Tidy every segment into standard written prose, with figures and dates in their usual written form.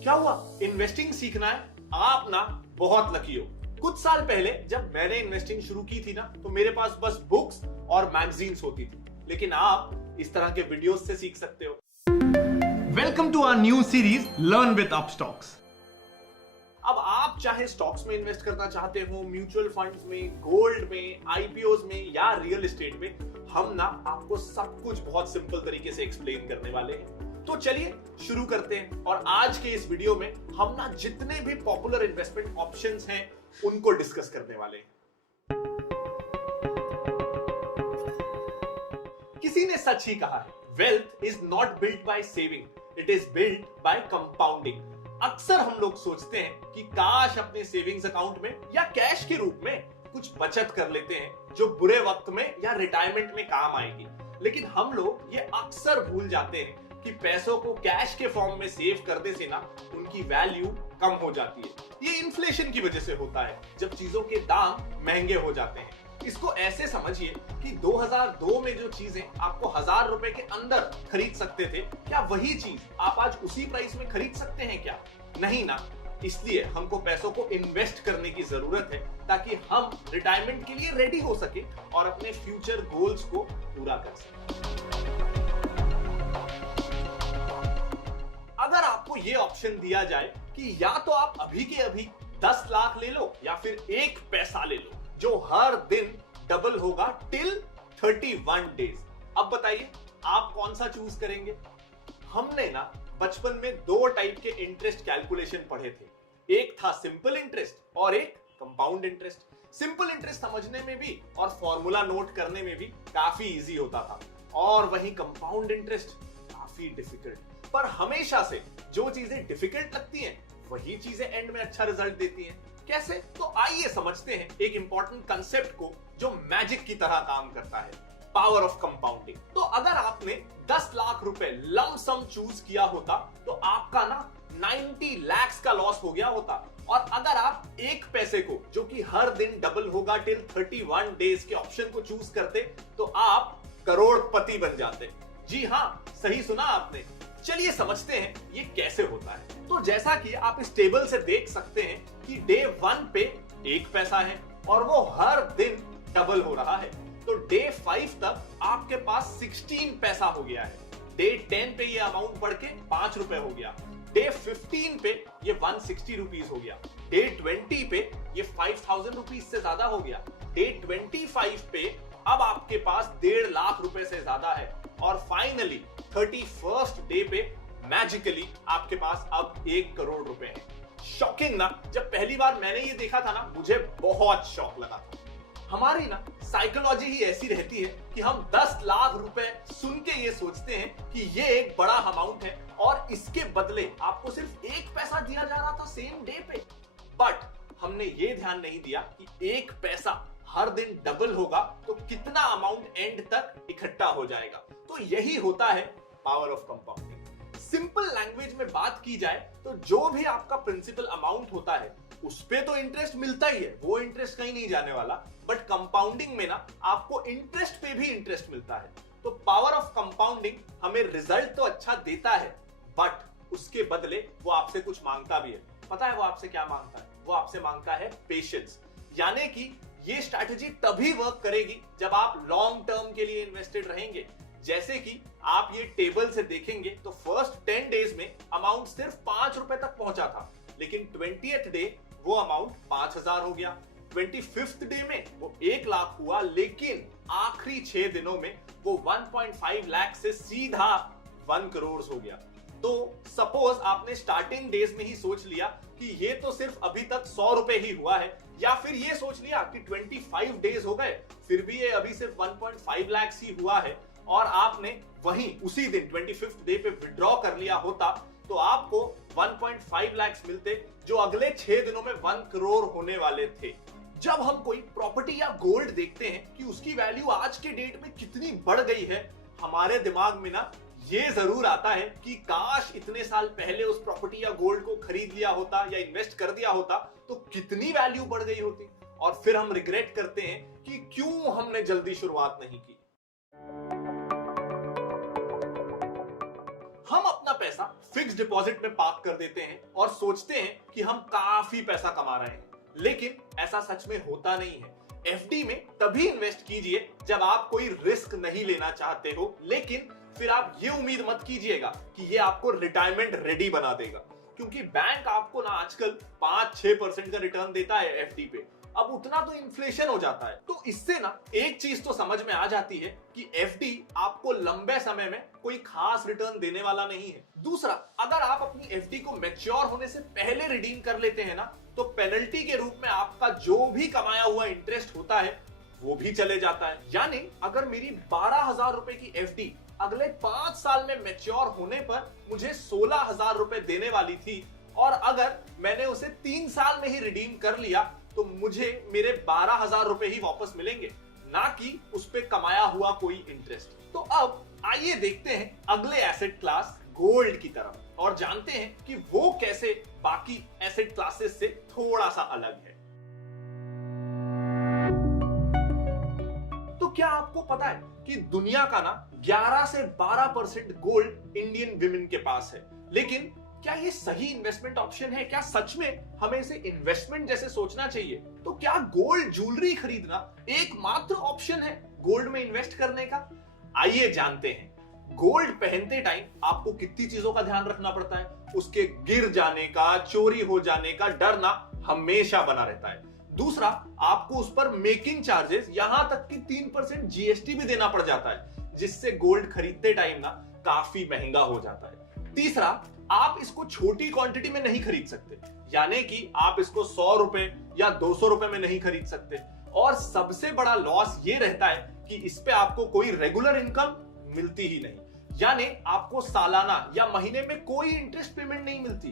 क्या हुआ? इन्वेस्टिंग सीखना है? आप ना बहुत लकी हो। कुछ साल पहले जब मैंने इन्वेस्टिंग शुरू की थी ना, तो मेरे पास बस बुक्स और मैगजीन्स होती थी, लेकिन आप इस तरह के वीडियोस से सीख सकते हो। Welcome to our new series learn with Upstox. अब आप चाहे स्टॉक्स में इन्वेस्ट करना चाहते हो, म्यूचुअल फंड्स में, गोल्ड में, आईपीओज में या रियल एस्टेट में, हम ना आपको सब कुछ बहुत सिंपल तरीके से एक्सप्लेन करने वाले हैं। तो चलिए शुरू करते हैं। और आज के इस वीडियो में हम ना जितने भी पॉपुलर इन्वेस्टमेंट ऑप्शंस हैं उनको डिस्कस करने वाले हैं। किसी ने सच ही कहा है, wealth is not built by saving, it is built by compounding. अक्सर हम लोग सोचते हैं कि काश अपने सेविंग्स अकाउंट में या कैश के रूप में कुछ बचत कर लेते हैं जो बुरे वक्त में या रिटायरमेंट में काम आएगी, लेकिन हम लोग ये अक्सर भूल जाते हैं कि पैसों को कैश के फॉर्म में सेव करने से ना उनकी वैल्यू कम हो जाती है। ये इन्फ्लेशन की वजह से होता है, जब चीजों के दाम महंगे हो जाते हैं। इसको ऐसे समझिए कि 2002 में जो चीजें आपको 1000 रुपए के अंदर खरीद सकते थे, क्या वही चीज आप आज उसी प्राइस में खरीद सकते हैं क्या? नहीं ना। इसलिए हमको पैसों को इन्वेस्ट करने की जरूरत है ताकि हम रिटायरमेंट के लिए रेडी हो सके और अपने फ्यूचर गोल्स को पूरा कर सके। अगर आपको यह ऑप्शन दिया जाए कि या तो आप अभी के अभी 10 लाख ले लो या फिर 1 पैसा ले लो जो हर दिन डबल होगा टिल 31 डेज, अब बताइए आप कौन सा चूज करेंगे? हमने ना बचपन में 2 टाइप के इंटरेस्ट कैलकुलेशन पढ़े थे। एक था सिंपल इंटरेस्ट और एक कंपाउंड इंटरेस्ट। सिंपल इंटरेस्ट समझने में भी और फॉर्मूला नोट करने में भी काफी इजी होता था, और वहीं कंपाउंड इंटरेस्ट काफी डिफिकल्ट। पर हमेशा से जो चीजें डिफिकल्ट लगती हैं वही चीजें एंड में अच्छा रिजल्ट देती हैं। कैसे? तो आइए समझते हैं एक इंपॉर्टेंट कंसेप्ट को जो मैजिक की तरह काम करता है, पावर ऑफ कंपाउंडिंग। तो अगर आपने 10 लाख रुपए लम सम चूज किया होता तो आपका ना 90 लाख का लॉस हो गया होता, और अगर आप 1 पैसे को, जो कि हर दिन डबल होगा टिल 31 डेज के ऑप्शन को चूज करते, तो आप करोड़पति बन जाते। जी हां, सही सुना आपने। चलिए समझते हैं ये कैसे होता है। तो जैसा कि आप इस टेबल से देख सकते हैं कि डे 1 पे 1 पैसा है और वो हर दिन डबल हो रहा है, तो डे 5 तक आपके पास 16 पैसा हो गया है। डे 10 पे ये अमाउंट बढ़ के 5 रुपए हो गया। डे 15 पे ये 160 रुपीज हो गया। डे 20 पे ये 5000 रुपीज से ज्यादा हो गया। डे 25 पे अब आपके पास 1.5 लाख रुपए से ज्यादा है, और फाइनली 31st डे पे मैजिकली आपके पास अब 1 करोड़ रुपए है। शॉकिंग ना? जब पहली बार मैंने ये देखा था ना, मुझे बहुत शॉक लगा था। हमारी ना साइकोलॉजी ही ऐसी रहती है कि हम 10 लाख रुपए सुन के ये सोचते हैं कि ये एक बड़ा अमाउंट है और इसके बदले आपको सिर्फ 1 पैसा दिया जा रहा था सेम डे पे। बट हमने ये ध्यान नहीं दिया कि 1 पैसा हर दिन डबल होगा तो कितना अमाउंट एंड तक इकट्ठा हो जाएगा। तो यही होता है power of compounding. Simple language में बात की जाए तो जो भी आपका प्रिंसिपल अमाउंट होता है उस पे तो इंटरेस्ट मिलता ही है, वो इंटरेस्ट कहीं नहीं जाने वाला। बट कंपाउंडिंग में ना आपको इंटरेस्ट पे भी इंटरेस्ट मिलता है। तो पावर ऑफ कंपाउंडिंग हमें रिजल्ट तो अच्छा देता है, बट उसके बदले वो आपसे कुछ मांगता भी है। पता है वो आपसे क्या मांगता है? वो आपसे मांगता है पेशेंस। यानी कि ये स्ट्रैटेजी तभी वर्क करेगी जब आप लॉन्ग टर्म के लिए इन्वेस्टेड रहेंगे। जैसे कि आप ये टेबल से देखेंगे तो फर्स्ट 10 डेज में अमाउंट सिर्फ 5 रुपए तक पहुंचा था, लेकिन 20th डे वो अमाउंट 5000 हो गया। 25th डे में वो 1 लाख हुआ, लेकिन आखिरी 6 दिनों में वो 1.5 लाख से सीधा 1 करोड़ हो गया। तो सपोज आपने स्टार्टिंग डेज में ही सोच लिया कि ये तो सिर्फ अभी तक 100 रुपए ही हुआ है, या फिर ये सोच लिया कि 25 डेज हो गए फिर भी ये अभी सिर्फ 1.5 लाख ही हुआ है, और आपने वहीं उसी दिन 25th डे पे विड्रॉ कर लिया होता, तो आपको 1.5 लाख मिलते जो अगले 6 दिनों में 1 करोड़ होने वाले थे। जब हम कोई प्रॉपर्टी या गोल्ड देखते हैं कि उसकी वैल्यू आज के डेट में कितनी बढ़ गई है, हमारे दिमाग में ना ये जरूर आता है कि काश इतने साल पहले उस प्रॉपर्टी या गोल्ड को खरीद लिया होता या इन्वेस्ट कर दिया होता तो कितनी वैल्यू बढ़ गई होती। और फिर हम रिग्रेट करते हैं कि क्यों हमने जल्दी शुरुआत नहीं की। हम अपना पैसा फिक्स डिपॉजिट में पार्क कर देते हैं और सोचते हैं कि हम काफी पैसा कमा रहे हैं, लेकिन ऐसा सच में होता नहीं है। एफडी में तभी इन्वेस्ट कीजिए जब आप कोई रिस्क नहीं लेना चाहते हो, लेकिन फिर आप ये उम्मीद मत कीजिएगा कि ये आपको रिटायरमेंट रेडी बना देगा, क्योंकि बैंक आपको ना आजकल 5-6% का रिटर्न देता है एफडी पे। अब उतना तो इन्फ्लेशन हो जाता है। तो इससे ना एक चीज तो समझ में आ जाती है कि एफडी आपको लंबे समय में कोई खास रिटर्न देने वाला नहीं है। दूसरा, अगर आप अपनी एफडी को मैच्योर होने से पहले रिडीम कर लेते हैं ना, तो पेनल्टी के रूप में आपका जो भी कमाया हुआ इंटरेस्ट होता है वो भी चले जाता है। यानी अगर मेरी 12,000 रुपए की एफडी अगले 5 साल में मैच्योर होने पर मुझे 16,000 रुपए देने वाली थी, और अगर मैंने उसे 3 साल में ही रिडीम कर लिया तो मुझे मेरे 12,000 रुपए ही वापस मिलेंगे, ना कि उस पे कमाया हुआ कोई इंटरेस्ट। तो अब आइए देखते हैं अगले एसेट क्लास गोल्ड की तरफ और जानते हैं कि वो कैसे बाकी एसेट क्लासेस से थोड़ा सा अलग है। तो क्या आपको पता है कि दुनिया का ना 11 से 12% गोल्ड इंडियन विमेन के पास है, लेकिन क्या ये सही इन्वेस्टमेंट ऑप्शन है? क्या सच में हमें इसे इन्वेस्टमेंट जैसे सोचना चाहिए? तो क्या गोल्ड ज्वेलरी खरीदना एकमात्र ऑप्शन है गोल्ड में इन्वेस्ट करने का? आइए जानते हैं। गोल्ड पहनते टाइम आपको कितनी चीजों का ध्यान रखना पड़ता है। उसके गिर जाने का, चोरी हो जाने का डर ना हमेशा बना रहता है। दूसरा, आपको उस पर मेकिंग चार्जेस, यहां तक कि 3% जीएसटी भी देना पड़ जाता है, जिससे गोल्ड खरीदते टाइम ना काफी महंगा हो जाता है। तीसरा, आप इसको छोटी क्वांटिटी में नहीं खरीद सकते, यानी कि आप इसको 100 रुपए या 200 रुपए में नहीं खरीद सकते। और सबसे बड़ा लॉस ये रहता है कि इस पे आपको कोई रेगुलर इनकम मिलती ही नहीं, यानी आपको सालाना या महीने में कोई इंटरेस्ट पेमेंट नहीं मिलती।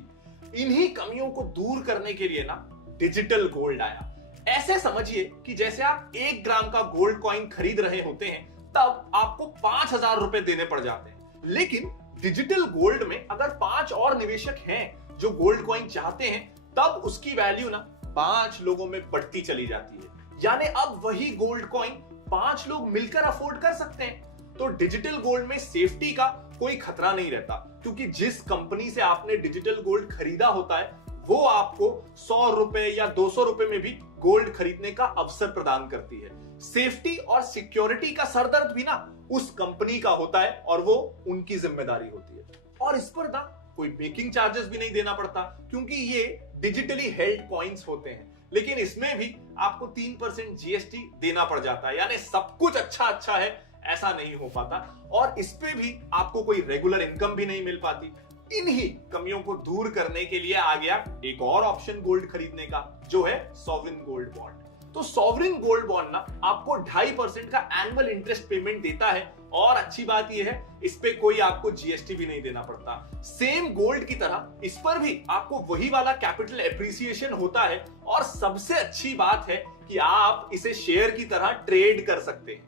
इन्हीं कमियों को दूर करने के लिए ना डिजिटल गोल्ड आया। ऐसे समझिए कि जैसे आप 1 ग्राम का गोल्ड कॉइन खरीद रहे होते हैं, तब आपको 5,000 रुपए देने पड़ जाते हैं। लेकिन डिजिटल गोल्ड में अगर 5 और निवेशक हैं जो गोल्ड कॉइन चाहते हैं, तब उसकी वैल्यू ना 5 लोगों में बढ़ती चली जाती है। यानी अब वही गोल्ड कॉइन 5 लोग मिलकर अफोर्ड कर सकते हैं। तो डिजिटल गोल्ड में सेफ्टी का कोई खतरा नहीं रहता, क्योंकि जिस कंपनी से आपने डिजिटल गोल्ड खरीदा होता है वो आपको 100 रुपए या 200 रुपए में भी गोल्ड खरीदने का अवसर प्रदान करती है। सेफ्टी और सिक्योरिटी का सरदर्द भी ना उस कंपनी का होता है और वो उनकी जिम्मेदारी होती है। और इस पर ना कोई मेकिंग चार्जेस भी नहीं देना पड़ता, क्योंकि ये डिजिटली हेल्ड कॉइन्स होते हैं। लेकिन इसमें भी आपको 3% जीएसटी देना पड़ जाता है, यानी सब कुछ अच्छा है ऐसा नहीं हो पाता। और इस पे भी आपको कोई रेगुलर इनकम भी नहीं मिल पाती। इन्हीं कमियों को दूर करने के लिए आ गया एक और ऑप्शन गोल्ड खरीदने का, जो है सॉवरिन गोल्ड बॉन्ड। तो सॉवरिन गोल्ड बॉन्ड ना आपको 2.5% का एनुअल इंटरेस्ट पेमेंट देता है, और अच्छी बात यह है इस पे कोई आपको जीएसटी भी नहीं देना पड़ता। सेम गोल्ड की तरह इस पर भी आपको वही वाला कैपिटल एप्रिसिएशन होता है, और सबसे अच्छी बात है कि आप इसे शेयर की तरह ट्रेड कर सकते हैं।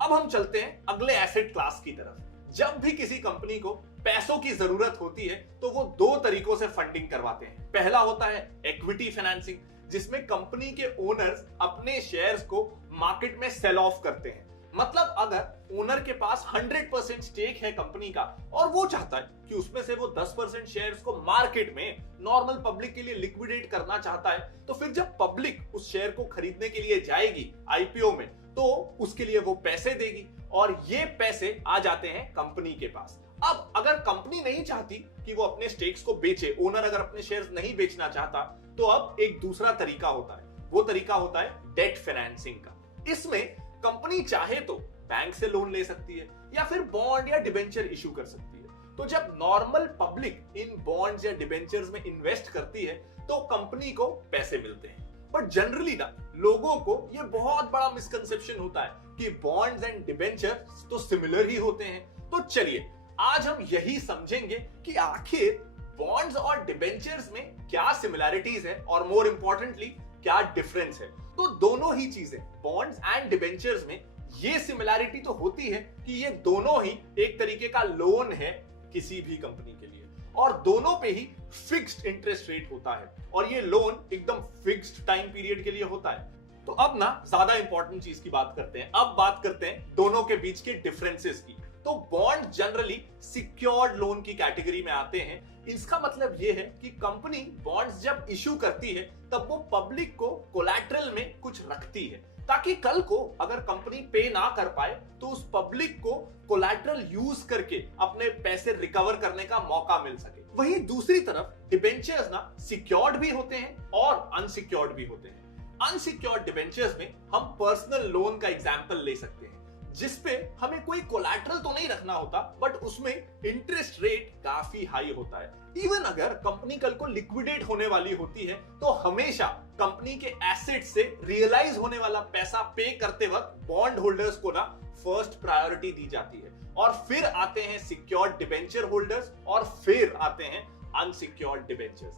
अब हम चलते हैं अगले एसेट क्लास की तरफ। जब भी किसी कंपनी को पैसों की जरूरत होती है तो वो 2 तरीकों से फंडिंग करवाते हैं। पहला होता है इक्विटी फाइनेंसिंग, जिसमें कंपनी के ओनर्स अपने शेयर्स को मार्केट में सेल ऑफ करते हैं। मतलब अगर ओनर के पास 100% स्टेक है कंपनी का और वो चाहता है कि उसमें से वो 10% शेयर्स को मार्केट में नॉर्मल पब्लिक के लिए लिक्विडेट करना चाहता है, तो फिर जब पब्लिक उस शेयर को खरीदने के लिए जाएगी आईपीओ में, तो उसके लिए वो पैसे देगी और ये पैसे आ जाते हैं कंपनी के पास। अब अगर कंपनी नहीं चाहती कि वो अपने स्टेक्स को बेचे, ओनर अगर अपने शेयर्स नहीं बेचना चाहता, तो अब एक दूसरा तरीका होता है। वो तरीका होता है डेट फाइनेंसिंग का। इसमें कंपनी चाहे तो बैंक से लोन ले सकती है या फिर बॉन्ड या डिबेंचर इशू कर सकती है। तो जब नॉर्मल पब्लिक इन बॉन्ड्स या डिबेंचर्स में इन्वेस्ट करती है तो कंपनी को पैसे मिलते हैं। बट जनरली ना लोगों को ये बहुत बड़ा मिसकंसेप्शन होता है कि बॉन्ड्स एंड डिबेंचर्स तो सिमिलर ही होते हैं। तो चलिए आज हम यही समझेंगे कि आखिर बॉन्ड्स और डिबेंचर्स में क्या सिमिलैरिटीज है और मोर इंपॉर्टेंटली क्या डिफरेंस है। तो दोनों ही चीजें, बॉन्ड्स एंड डिबेंचर्स में ये सिमिलैरिटी तो होती है कि ये दोनों ही एक तरीके का लोन है किसी भी कंपनी के लिए, और दोनों पे ही फिक्स्ड इंटरेस्ट रेट होता है, और ये लोन एकदम फिक्स्ड टाइम पीरियड के लिए होता है। तो अब ना ज्यादा इंपॉर्टेंट चीज की बात करते हैं। अब बात करते हैं दोनों के बीच के डिफरेंसेस की। तो बॉन्ड जनरली सिक्योर्ड लोन की कैटेगरी में आते हैं। इसका मतलब यह है कि कंपनी बॉन्ड्स जब इशू करती है तब वो पब्लिक को कोलैटरल में कुछ रखती है, ताकि कल को अगर कंपनी पे ना कर पाए तो उस पब्लिक को कोलैटरल यूज करके अपने पैसे रिकवर करने का मौका मिल सके। वहीं दूसरी तरफ डिबेंचर्स ना सिक्योर्ड भी होते हैं और अनसिक्योर्ड भी होते हैं। अनसिक्योर्ड डिबेंचर्स में हम पर्सनल लोन का एग्जांपल ले सकते हैं, जिसपे हमें कोई कोलैटरल तो नहीं रखना होता, बट उसमें इंटरेस्ट रेट काफी हाई होता है। इवन अगर कंपनी कल को लिक्विडेट होने वाली होती है तो हमेशा कंपनी के एसेट से रियलाइज होने वाला पैसा पे करते वक्त बॉन्ड होल्डर्स को ना फर्स्ट प्रायोरिटी दी जाती है, और फिर आते हैं सिक्योर्ड डिबेंचर होल्डर्स, और फिर आते हैं अनसिक्योर्ड डिबेंचर्स।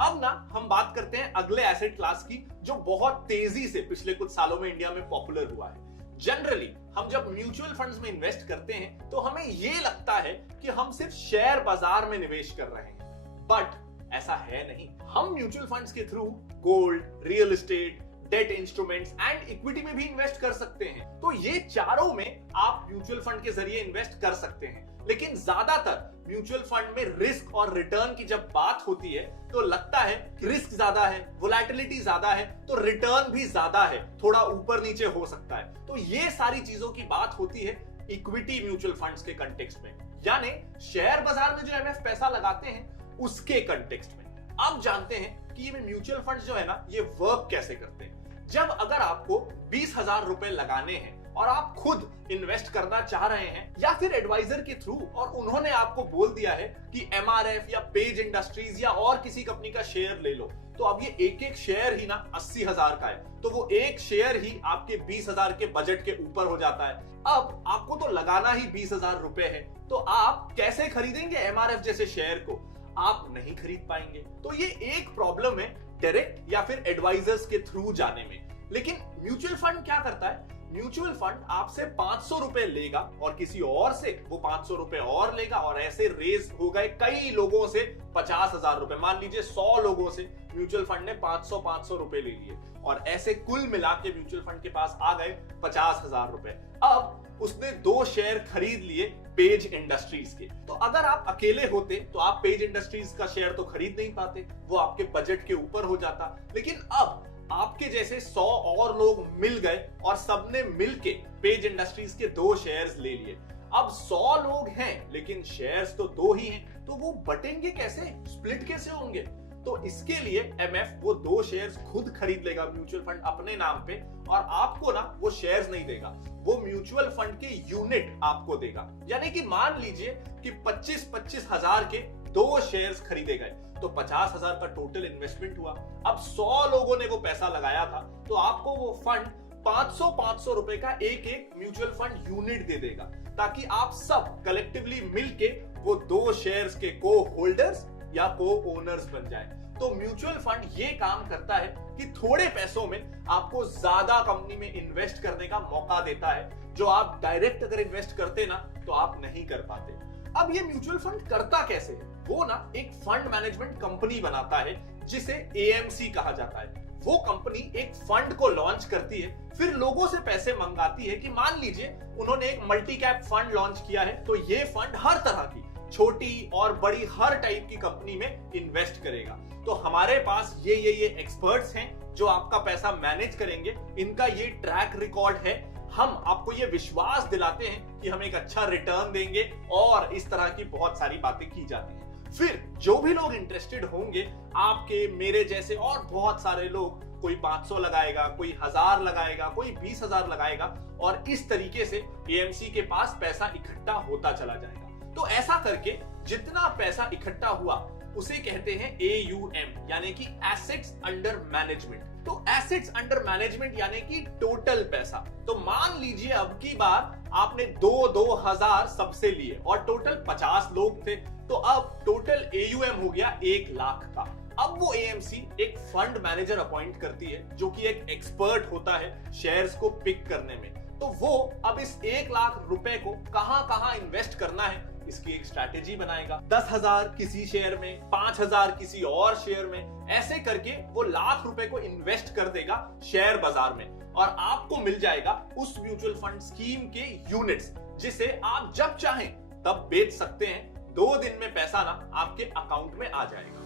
अब ना हम बात करते हैं अगले एसेट क्लास की, जो बहुत तेजी से पिछले कुछ सालों में इंडिया में पॉपुलर हुआ है। जनरली हम जब म्यूचुअल फंड्स में इन्वेस्ट करते हैं तो हमें यह लगता है कि हम सिर्फ शेयर बाजार में निवेश कर रहे हैं, बट ऐसा है नहीं। हम म्यूचुअल फंड्स के through gold, real estate, debt instruments and equity में भी इन्वेस्ट कर सकते हैं। तो ये चारों में आप म्यूचुअल फंड के जरिए इन्वेस्ट कर सकते हैं। लेकिन ज्यादातर म्यूचुअल फंड में रिस्क और रिटर्न की जब बात होती है तो लगता है कि रिस्क ज्यादा है, वोलेटिलिटी ज्यादा है, तो रिटर्न भी ज्यादा है, थोड़ा ऊपर नीचे हो सकता है। तो ये सारी चीजों की बात होती है इक्विटी म्यूचुअल फंड्स के कंटेक्स्ट में, यानी शेयर बाजार में जो एमएफ पैसा लगाते हैं उसके कंटेक्स्ट में। अब जानते हैं कि ये म्यूचुअल फंड्स जो है ना, ये वर्क कैसे करते हैं। जब अगर आपको 20,000 रुपए लगाने हैं और आप खुद इन्वेस्ट करना चाह रहे हैं, या फिर एडवाइजर के थ्रू, और उन्होंने आपको बोल दिया है कि एमआरएफ या पेज इंडस्ट्रीज या और किसी कंपनी का शेयर ले लो, तो अब ये एक एक शेयर ही ना 80,000 का है, तो वो एक शेयर ही आपके 20,000 के बजट के ऊपर हो जाता है। अब आपको तो लगाना ही 20,000 रुपए है, तो आप कैसे खरीदेंगे एमआरएफ जैसे शेयर को? आप नहीं खरीद पाएंगे। तो ये एक प्रॉब्लम है डायरेक्ट या फिर एडवाइजर्स के थ्रू जाने में। लेकिन म्यूचुअल फंड क्या करता है? म्यूचुअल फंड आपसे 500 रुपए लेगा और किसी और से वो 500 रुपए और लेगा, और ऐसे रेस हो गए कई लोगों से 50,000 रुपए। मान लीजिए 100 लोगों से म्यूचुअल फंड ने 500 रुपए ले लिए, और ऐसे कुल मिला के म्यूचुअल फंड के पास आ गए 50,000 रुपए। अब उसने 2 शेयर खरीद लिए पेज इंडस्ट्रीज के। तो अगर आप अकेले होते तो आप पेज इंडस्ट्रीज का शेयर तो खरीद नहीं पाते, वो आपके बजट के ऊपर हो जाता। लेकिन अब आपके जैसे 100 और लोग मिल गए और सबने मिलके पेज इंडस्ट्रीज के 2 शेयर्स ले लिए। अब 100 लोग हैं लेकिन शेयर्स तो 2 ही हैं, तो वो बटेंगे कैसे, स्प्लिट कैसे होंगे? तो इसके लिए एमएफ वो 2 शेयर्स खुद खरीद लेगा म्यूचुअल फंड अपने नाम पे, और आपको ना वो शेयर्स नहीं देगा, वो म्यूचुअल फंड के यूनिट आपको देगा। यानी कि मान लीजिए कि 25-25 हजार के 2 शेयर्स खरीदे गए, तो 50,000 का टोटल इन्वेस्टमेंट हुआ। अब 100 लोगों ने वो पैसा लगाया था, तो आपको वो फंड 500 रुपए का एक एक म्यूचुअल फंड यूनिट दे देगा, ताकि आप सब कलेक्टिवली मिलके वो 2 शेयर्स के को होल्डर्स या को ओनर्स बन जाए। तो म्यूचुअल फंड ये काम करता है कि थोड़े पैसों में आपको ज्यादा कंपनी में इन्वेस्ट करने का मौका देता है, जो आप डायरेक्ट अगर इन्वेस्ट करते ना तो आप नहीं कर पाते। अब ये म्यूचुअल फंड करता कैसे है? वो ना एक फंड मैनेजमेंट कंपनी बनाता है जिसे एएमसी कहा जाता है। वो कंपनी एक फंड को लॉन्च करती है, फिर लोगों से पैसे मंगाती है कि मान लीजिए उन्होंने एक मल्टी कैप फंड लॉन्च किया है, तो ये फंड हर तरह की छोटी और बड़ी हर टाइप की कंपनी में इन्वेस्ट करेगा। तो हमारे पास ये एक्सपर्ट्स हैं जो आपका पैसा मैनेज करेंगे, इनका ये ट्रैक रिकॉर्ड है। हम आपको ये विश्वास दिलाते हैं कि हम एक अच्छा रिटर्न देंगे, और इस तरह की बहुत सारी बातें की जाती हैं। फिर जो भी लोग इंटरेस्टेड होंगे, आपके मेरे जैसे और बहुत सारे लोग, कोई 500 लगाएगा, कोई 1000 लगाएगा, कोई 20,000 लगाएगा, और इस तरीके से एएमसी के पास पैसा इकट्ठा होता चला जाएगा। तो ऐसा करके जितना पैसा इकट्ठा हुआ उसे कहते हैं AUM, यानी कि एसेट्स अंडर मैनेजमेंट। तो एसेट्स अंडर मैनेजमेंट यानी कि टोटल पैसा। तो मान लीजिए अब की बार आपने 2,000 सबसे लिए और टोटल 50 लोग थे, तो अब टोटल AUM हो गया 1 लाख का। अब वो AMC एक फंड मैनेजर अपॉइंट करती है जो कि एक एक्सपर्ट होता है शेयर्स को पिक करने में। तो वो अब इस 1 लाख रुपए को कहां कहां इन्वेस्ट करना है इसकी एक स्ट्रैटेजी बनाएगा। 10,000 किसी शेयर में, 5,000 किसी और शेयर में, ऐसे करके वो लाख रुपए को इन्वेस्ट कर देगा शेयर बाजार में और आपको मिल जाएगा उस म्यूचुअल फंड स्कीम के यूनिट्स, जिसे आप जब चाहें तब बेच सकते हैं। 2 दिन में पैसा ना आपके अकाउंट में आ जाएगा।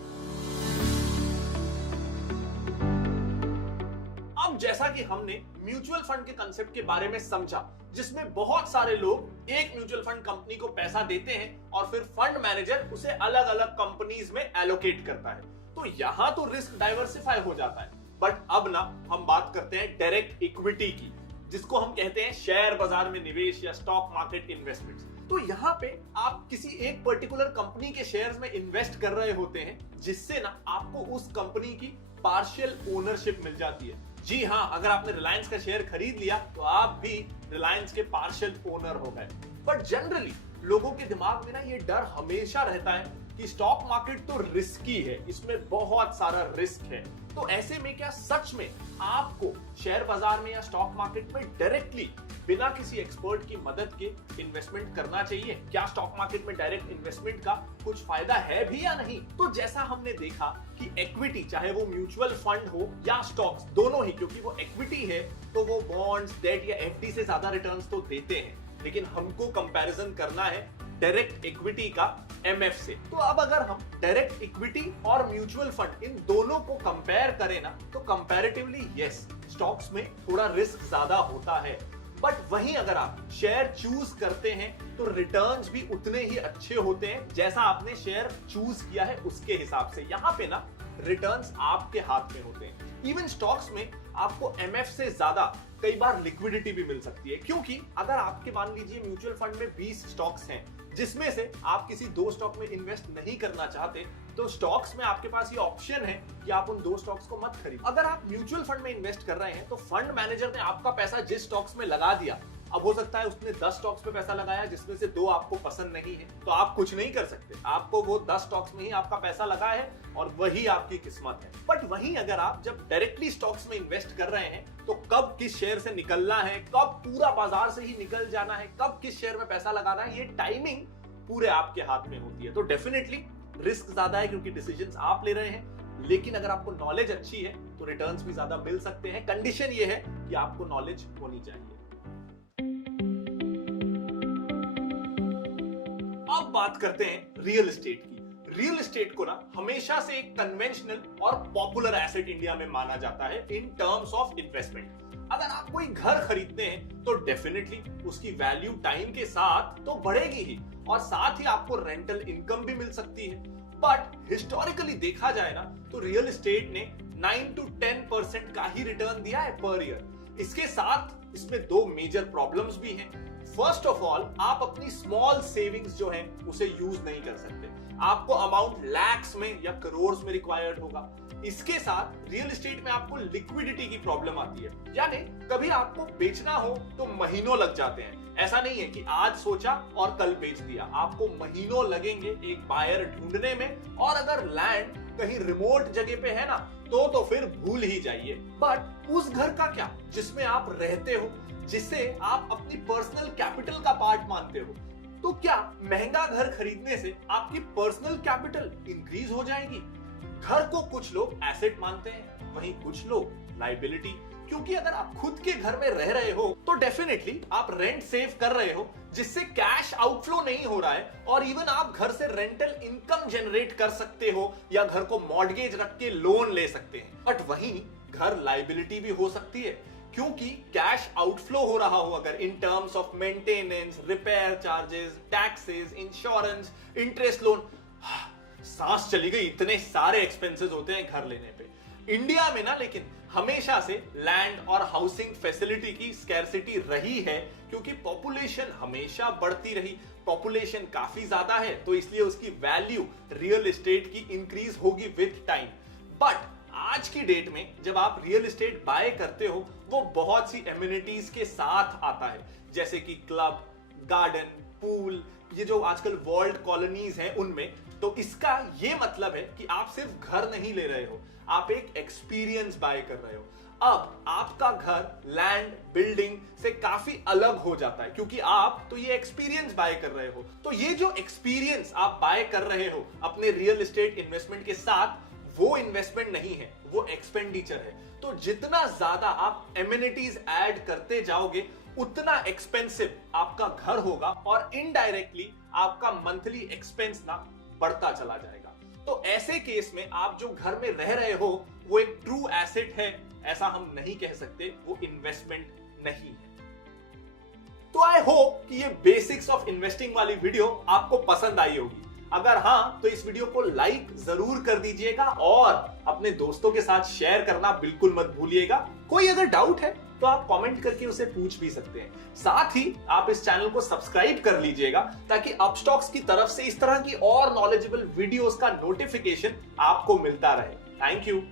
अब जैसा कि हमने म्यूचुअल फंड के कंसेप्ट के बारे में समझा, जिसमें बहुत सारे लोग एक म्यूचुअल फंड कंपनी को पैसा देते हैं और फिर फंड मैनेजर उसे अलग अलग कंपनीज में एलोकेट करता है, तो यहां तो रिस्क डाइवर्सिफाई हो जाता है। बट अब ना हम बात करते हैं डायरेक्ट इक्विटी की, जिसको हम कहते हैं शेयर बाजार में निवेश या स्टॉक मार्केट इन्वेस्टमेंट्स। तो यहाँ पे आप किसी एक पर्टिकुलर कंपनी के शेयर्स में इन्वेस्ट कर रहे होते हैं, जिससे ना आपको उस कंपनी की पार्शियल ओनरशिप मिल जाती है। जी हाँ, अगर आपने रिलायंस का शेयर खरीद लिया तो आप भी रिलायंस के पार्शियल ओनर हो गए। बट जनरली लोगों के दिमाग में ना ये डर हमेशा रहता है कि स्टॉक मार्केट तो रिस्की है, इसमें बहुत सारा रिस्क है। तो ऐसे में क्या सच में आपको शेयर बाजार में या स्टॉक मार्केट में डायरेक्टली बिना किसी एक्सपर्ट की मदद के इन्वेस्टमेंट करना चाहिए? क्या स्टॉक मार्केट में डायरेक्ट इन्वेस्टमेंट का कुछ फायदा है भी या नहीं? तो जैसा हमने देखा कि इक्विटी, चाहे वो म्यूचुअल फंड हो या स्टॉक्स, दोनों ही, क्योंकि वो इक्विटी है तो वो बॉन्ड्स, डेट या एफडी से ज्यादा रिटर्न्स तो देते हैं, लेकिन हमको कंपैरिजन करना है डायरेक्ट इक्विटी का एमएफ से। तो अब अगर हम डायरेक्ट इक्विटी और म्यूचुअल फंड इन दोनों को कंपेयर करें ना, तो कंपैरेटिवली यस, स्टॉक्स में थोड़ा रिस्क ज्यादा होता है। बट वहीं अगर आप शेयर चूज करते हैं तो रिटर्न्स भी उतने ही अच्छे होते हैं जैसा आपने शेयर चूज किया है उसके हिसाब से। यहाँ पे ना रिटर्न्स आपके हाथ में होते हैं। इवन स्टॉक्स में आपको एमएफ से ज्यादा कई बार लिक्विडिटी भी मिल सकती है, क्योंकि अगर आपके मान लीजिए म्यूचुअल फंड में 20 स्टॉक्स हैं, जिसमें से आप किसी 2 स्टॉक में इन्वेस्ट नहीं करना चाहते, तो स्टॉक्स में आपके पास ये ऑप्शन है कि आप उन 2 स्टॉक्स को मत खरीदो। अगर आप म्यूचुअल फंड में इन्वेस्ट कर रहे हैं तो फंड मैनेजर ने आपका पैसा जिस स्टॉक्स में लगा दिया, अब हो सकता है उसने 10 स्टॉक्स पे पैसा लगाया जिसमें से 2 आपको पसंद नहीं है, तो आप कुछ नहीं कर सकते। आपको वो 10 स्टॉक्स में ही आपका पैसा लगा है और वही आपकी किस्मत है। बट वहीं अगर आप जब डायरेक्टली स्टॉक्स में इन्वेस्ट कर रहे हैं, तो कब किस शेयर से निकलना है, कब पूरा बाजार से ही निकल जाना है, कब किस शेयर में पैसा लगाना है, ये टाइमिंग पूरे आपके हाथ में होती है। तो डेफिनेटली रिस्क ज्यादा है क्योंकि डिसीजंस आप ले रहे हैं, लेकिन अगर आपको नॉलेज अच्छी है तो रिटर्न्स भी ज्यादा मिल सकते हैं। कंडीशन ये है कि आपको नॉलेज होनी चाहिए। अब बात करते हैं रियल एस्टेट की। रियल एस्टेट को ना हमेशा से एक कन्वेंशनल और पॉपुलर एसेट इंडिया में माना जाता है इन टर्म्स ऑफ इन्वेस्टमेंट। अगर आप कोई घर खरीदते हैं तो डेफिनेटली उसकी वैल्यू टाइम के साथ तो बढ़ेगी ही, और साथ ही आपको रेंटल इनकम भी मिल सकती है। बट हिस्टोरिकली देखा जाए ना तो रियल एस्टेट ने 9 to 10% का ही रिटर्न दिया है पर ईयर। इसके साथ इसमें 2 मेजर प्रॉब्लम्स भी हैं। फर्स्ट ऑफ ऑल, आप अपनी स्मॉल सेविंग्स जो है उसे यूज नहीं कर सकते। आपको अमाउंट लैक्स में या करोड़ में रिक्वायर्ड होगा। इसके साथ रियल एस्टेट में आपको लिक्विडिटी की प्रॉब्लम आती है, यानी कभी आपको बेचना हो तो महीनों लग जाते हैं। ऐसा नहीं है कि आज सोचा और कल बेच दिया, आपको महीनों लगेंगे एक बायर ढूंढने में, और अगर लैंड कहीं रिमोट जगह पे है ना तो फिर भूल ही जाइए। बट उस घर का क्या जिसमें आप रहते हो, जिसे आप अपनी पर्सनल कैपिटल का पार्ट मानते हो, तो क्या महंगा घर खरीदने से आपकी पर्सनल कैपिटल इंक्रीज हो जाएगी? घर को कुछ लोग एसेट मानते हैं, वहीं कुछ लोग लायबिलिटी, क्योंकि अगर आप खुद के घर में रह रहे हो तो डेफिनेटली आप रेंट सेव कर रहे हो, जिससे कैश आउटफ्लो नहीं हो रहा है, और इवन आप घर से रेंटल इनकम जनरेट कर सकते हो या घर को मॉर्गेज रख के लोन ले सकते हैं। बट वहीं घर लायबिलिटी भी हो सकती है, क्योंकि कैश आउटफ्लो हो रहा हो अगर in terms of maintenance, repair charges, taxes, insurance, interest, loan. सांस चली गई, इतने सारे एक्सपेंसेस होते हैं घर लेने पे। इंडिया में ना लेकिन हमेशा से लैंड और हाउसिंग फैसिलिटी की स्कैर्सिटी रही है, क्योंकि पॉपुलेशन हमेशा बढ़ती रही। पॉपुलेशन काफी ज्यादा है तो इसलिए उसकी वैल्यू रियल एस्टेट की इंक्रीज होगी विद टाइम। बट आज की डेट में जब आप रियल एस्टेट बाय करते हो, वो बहुत सी एमिनिटीज के साथ आता है, जैसे कि क्लब, गार्डन, पूल, ये जो आजकल वर्ल्ड कॉलोनीज हैं उनमें। तो इसका ये मतलब है कि आप सिर्फ घर नहीं ले रहे हो, आप एक एक्सपीरियंस बाय कर रहे हो। अब आपका घर लैंड बिल्डिंग से काफी अलग हो जाता है, क्योंकि आप तो ये एक्सपीरियंस बाय कर रहे हो। तो ये जो एक्सपीरियंस आप बाय कर रहे हो अपने रियल एस्टेट इन्वेस्टमेंट के साथ, वो इन्वेस्टमेंट नहीं है, वो एक्सपेंडिचर है। तो जितना ज्यादा आप एमिनिटीज ऐड करते जाओगे उतना एक्सपेंसिव आपका घर होगा और इनडायरेक्टली आपका मंथली एक्सपेंस ना बढ़ता चला जाएगा। तो ऐसे केस में आप जो घर में रह रहे हो वो एक ट्रू एसेट है ऐसा हम नहीं कह सकते, वो इन्वेस्टमेंट नहीं है। तो आई होप कि ये बेसिक्स ऑफ इन्वेस्टिंग वाली वीडियो आपको पसंद आई होगी। अगर हाँ तो इस वीडियो को लाइक जरूर कर दीजिएगा और अपने दोस्तों के साथ शेयर करना बिल्कुल मत भूलिएगा। कोई अगर डाउट है तो आप कमेंट करके उसे पूछ भी सकते हैं। साथ ही आप इस चैनल को सब्सक्राइब कर लीजिएगा ताकि अपस्टॉक्स की तरफ से इस तरह की और नॉलेजेबल वीडियोस का नोटिफिकेशन आपको मिलता रहे। Thank you.